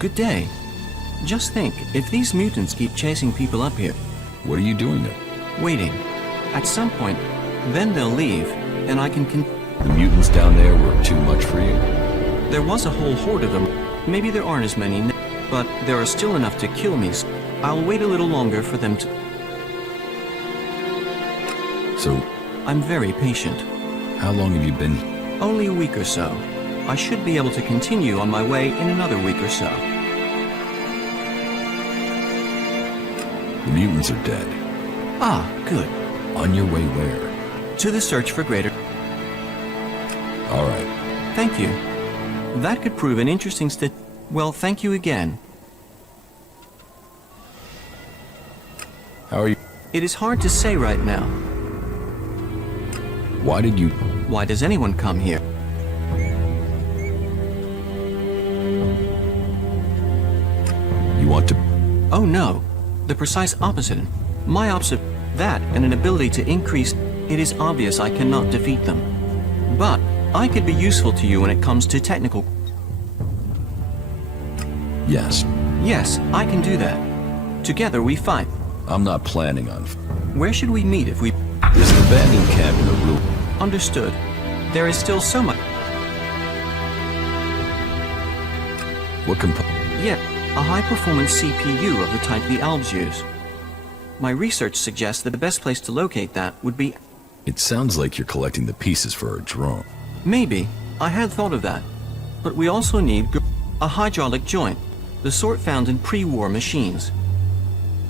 Good day. Just think, if these mutants keep chasing people up here, What are you doing there? waiting, at some point, then they'll leave, and I can The mutants down there were too much for you? There was a whole horde of them. Maybe there aren't as many now, but there are still enough to kill me. I'll wait a little longer for them to... So, I'm very patient. how long have you been? Only a week or so. I should be able to continue on my way in another week or so. The mutants are dead. Ah, good. On your way where? To the search for greater... All right. Thank you. That could prove an interesting Well, thank you again. How are you? It is hard to say right now. Why did you? Why does anyone come here? You want to? Oh no, the precise opposite. My opposite, that and an ability to increase, it is obvious I cannot defeat them. But I could be useful to you when it comes to technical... Yes. Yes, I can do that. Together we fight. I'm not planning on. Where should we meet if we... There's an abandoned camp in the ruin. Understood. There is still so much... What Yet, a high-performance CPU of the type the Albs use. My research suggests that the best place to locate that would be... It sounds like you're collecting the pieces for a drone. Maybe. I had thought of that. But we also need a hydraulic joint, the sort found in pre-war machines.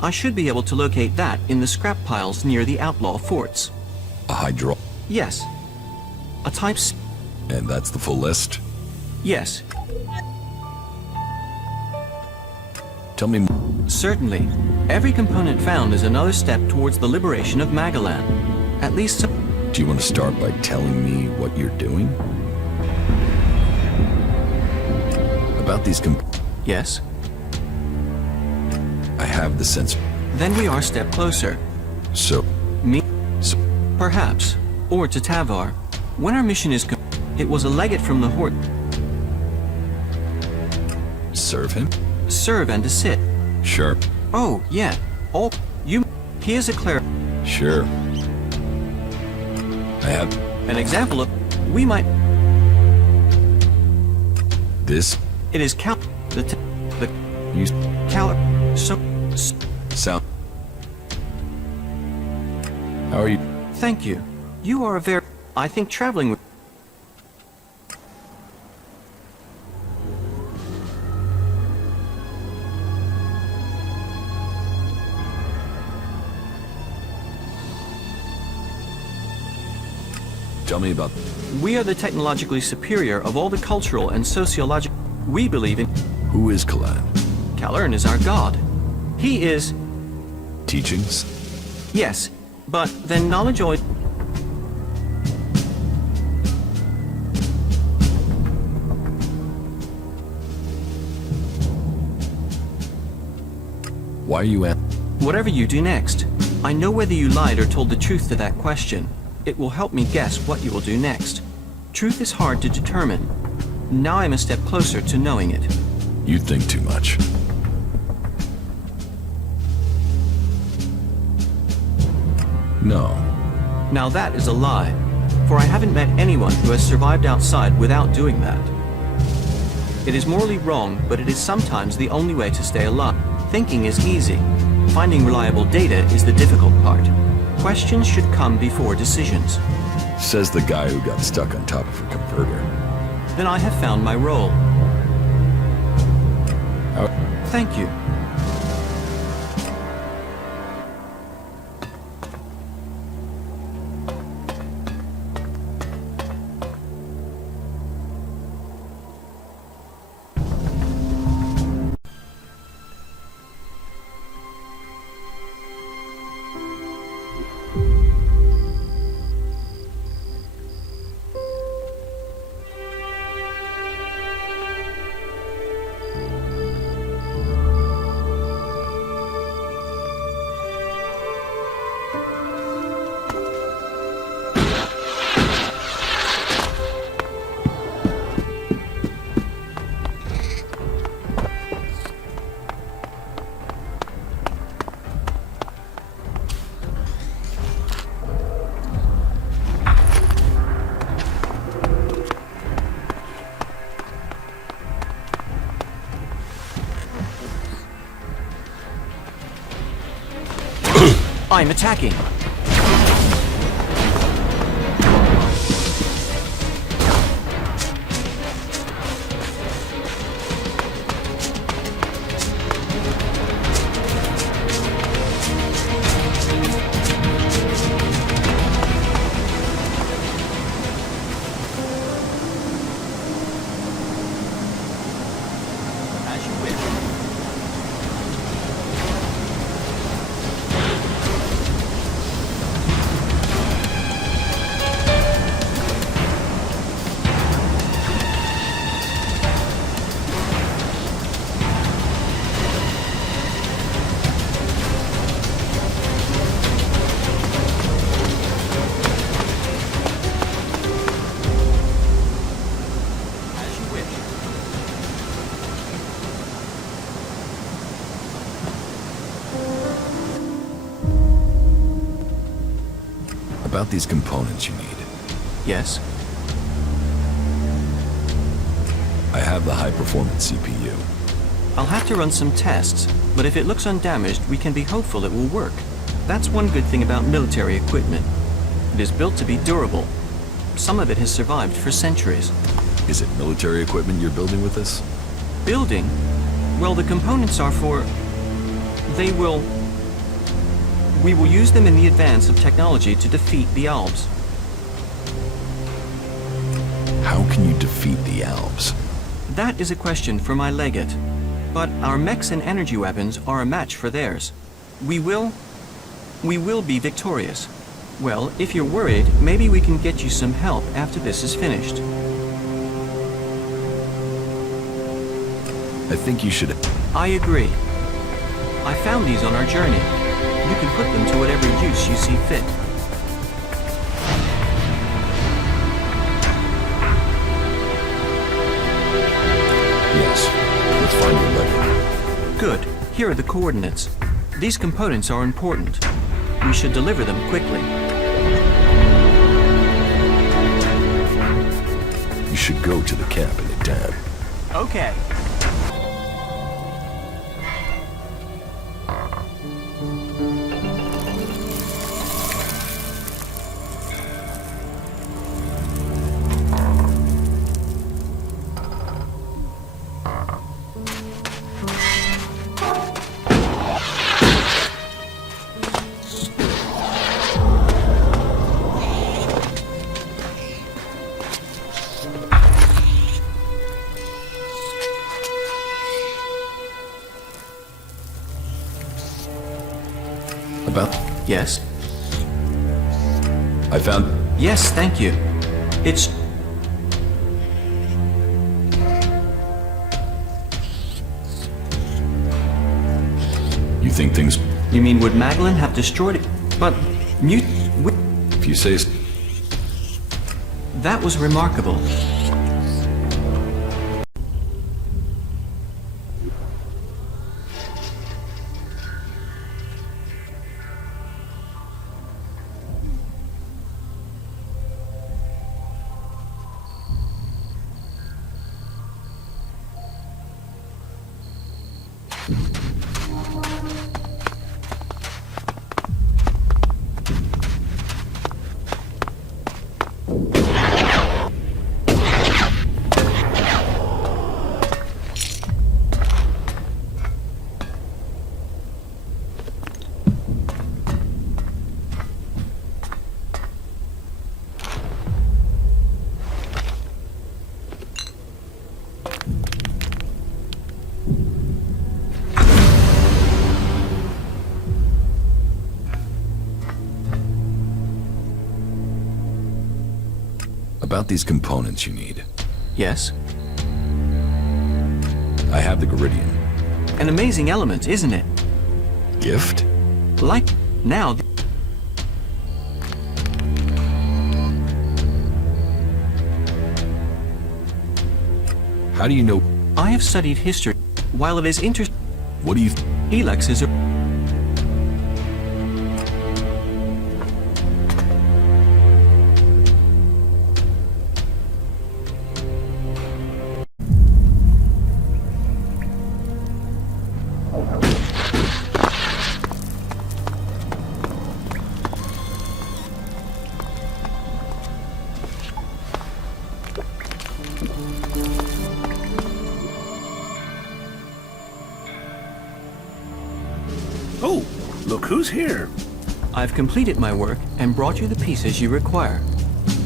I should be able to locate that in the scrap piles near the outlaw forts. A hydro. Yes. A type C. And that's the full list? Yes. Tell me more. Certainly. Every component found is another step towards the liberation of Magalan. At least some... Do you want to start by telling me what you're doing? About these Yes. I have the sensor. Then we are a step closer. So, Me? so Perhaps. Or to Tavar. When our mission is it was a legate from the Horde. serve him? Serve and to sit. Sure. Oh, yeah. Oh, you... Here's a clear... Sure. I have An example of... We might... this. It is cal... The You cal... So... sound. How are you? Thank you. You are a very... I think traveling with... Tell me about. We are the technologically superior of all the cultural and sociological... We believe in... Who is Kalan? Kalern is our god. He is... Teachings? Yes, but then knowledge always... Why are you at? Whatever you do next, I know whether you lied or told the truth to that question. It will help me guess what you will do next. Truth is hard to determine. Now I'm a step closer to knowing it. You think too much. No. Now that is a lie, for I haven't met anyone who has survived outside without doing that. It is morally wrong, but it is sometimes the only way to stay alive. Thinking is easy. Finding reliable data is the difficult part. Questions should come before decisions. Says the guy who got stuck on top of a converter. Then I have found my role. Thank you. I'm attacking. About these components you need. Yes? I have the high-performance CPU. I'll have to run some tests, but if it looks undamaged, we can be hopeful it will work. That's one good thing about military equipment. It is built to be durable. Some of it has survived for centuries. Is it military equipment you're building with this? Building? Well, the components are for... We will use them in the advance of technology to defeat the Alps. How can you defeat the Alps? That is a question for my legate. But our mechs and energy weapons are a match for theirs. We will be victorious. Well, if you're worried, maybe we can get you some help after this is finished. I think you should... I agree. I found these on our journey. You can put them to whatever use you see fit. Yes. Let's find your legate. Good. Here are the coordinates. These components are important. We should deliver them quickly. You should go to the camp in the tab. Okay. About... Yes? I found... Yes, thank you. It's... You think things... You mean would Magdalene have destroyed it? But... If you say... That was remarkable. About these components you need. Yes? I have the Gharidian. An amazing element, isn't it? Gift? Like... now... How do you know... I have studied history. While it is What do you... Elex is a... Oh, look who's here. I've completed my work and brought you the pieces you require.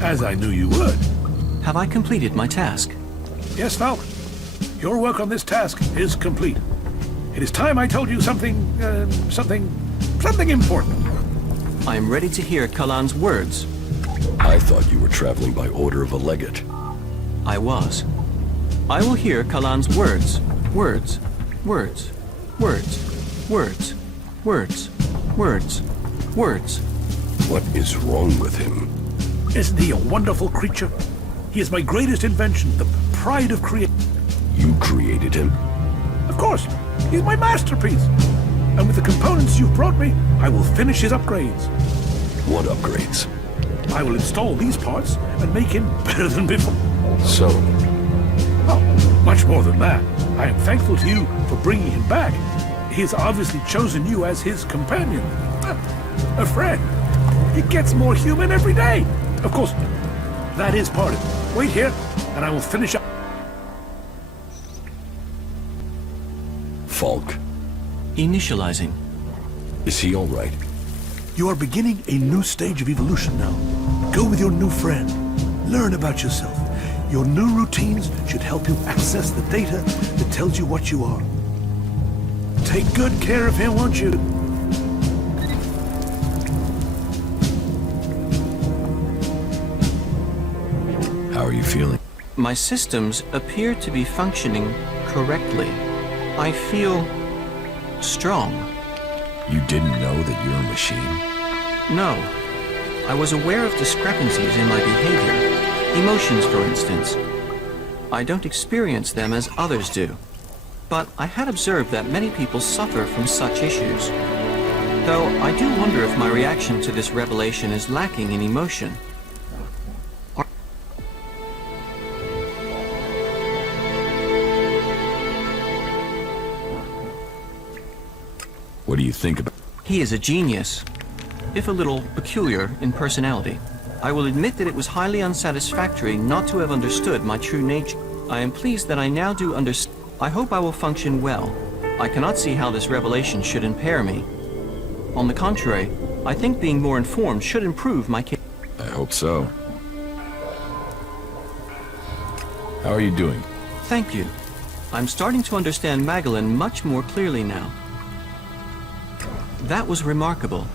As I knew you would. Have I completed my task? Yes, Falk. Your work on this task is complete. It is time I told you something important. I am ready to hear Kalan's words. I thought you were traveling by order of a legate. I was. I will hear Kalan's words. Words. Words. Words. Words. Words. Words. Words. What is wrong with him? Isn't he a wonderful creature? He is my greatest invention, the pride of creation. You created him? Of course, he's my masterpiece. And with the components you've brought me, I will finish his upgrades. What upgrades? I will install these parts and make him better than before. So, Oh, much more than that. I am thankful to you for bringing him back. He has obviously chosen you as his companion. A friend. He gets more human every day. Of course, that is part of it. Wait here, and I will finish up. Falk, Initializing. is he all right? You are beginning a new stage of evolution now. Go with your new friend. Learn about yourself. Your new routines should help you access the data that tells you what you are. Take good care of him, won't you? How are you feeling? My systems appear to be functioning correctly. I feel strong. You didn't know that you're a machine? No. I was aware of discrepancies in my behavior. Emotions, for instance. I don't experience them as others do. But I had observed that many people suffer from such issues. Though I do wonder if my reaction to this revelation is lacking in emotion. What do you think about... He is a genius, if a little peculiar in personality. I will admit that it was highly unsatisfactory not to have understood my true nature. I am pleased that I now do understand. I hope I will function well. I cannot see how this revelation should impair me. On the contrary, I think being more informed should improve my case. I hope so. How are you doing? Thank you. I'm starting to understand Magellan much more clearly now. That was remarkable.